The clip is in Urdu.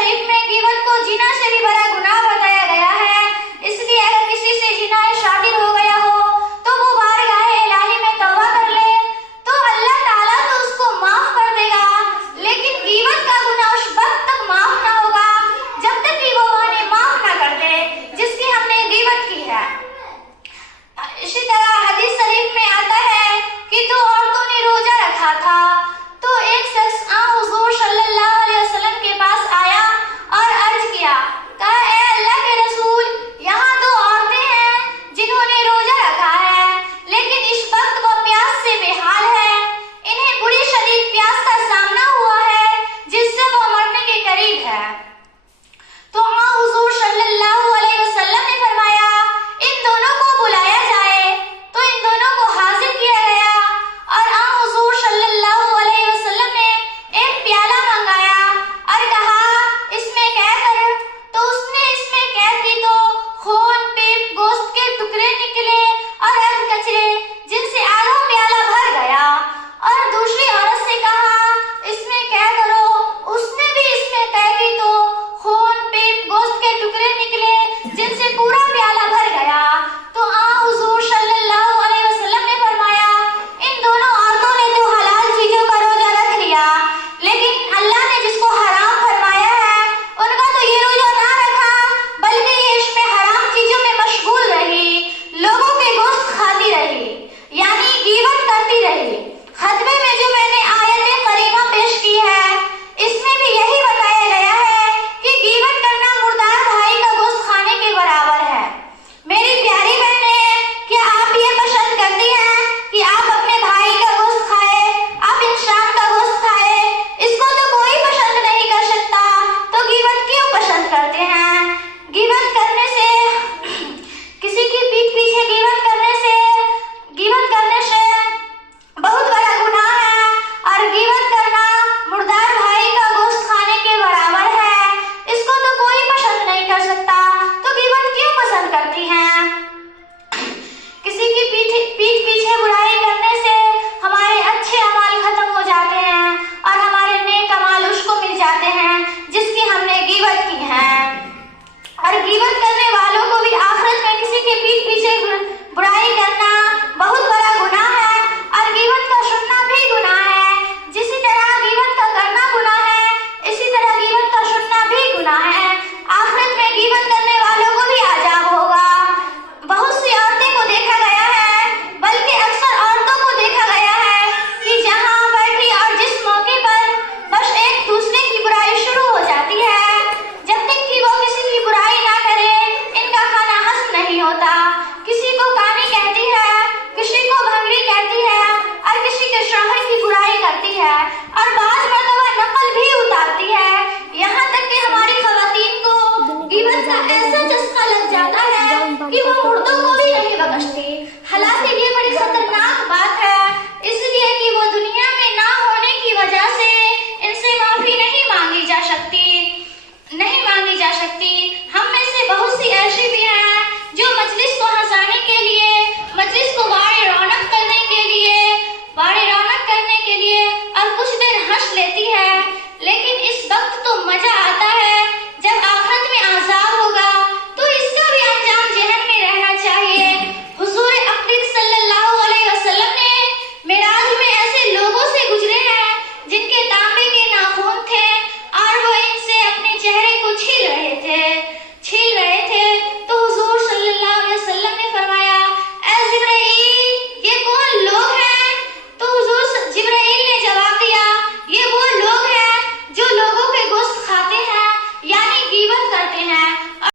شریف میں غیبت کو زنا سے بھی بڑا گناہ بتایا گیا ہے، اس لیے اگر کسی سے زنا شاگر ہو گیا ہو تو وہ بارگاہ الہی میں توبہ کر لے تو اللہ تعالیٰ تو اس کو معاف کر دے گا، لیکن غیبت کا گناہ اس وقت تک معاف نہ ہوگا جب تک کہ وہ ہمیں معاف نہ کر دے جس کی ہم نے غیبت کی ہے۔ اسی طرح حدیث شریف میں آتا ہے کہ دو عورتوں نے روزہ رکھا تھا تو ایک شخص حضور صلی اللہ علیہ وسلم کے پاس آیا اور عرض کیا، کہا اے اللہ کے رسول، یہاں دو عورتیں ہیں جنہوں نے روزہ رکھا ہے لیکن اس وقت وہ پیاس سے بے حال ہے، انہیں بڑی شدید پیاس کا سامنا ہوا ہے جس سے وہ مرنے کے قریب ہے۔ تو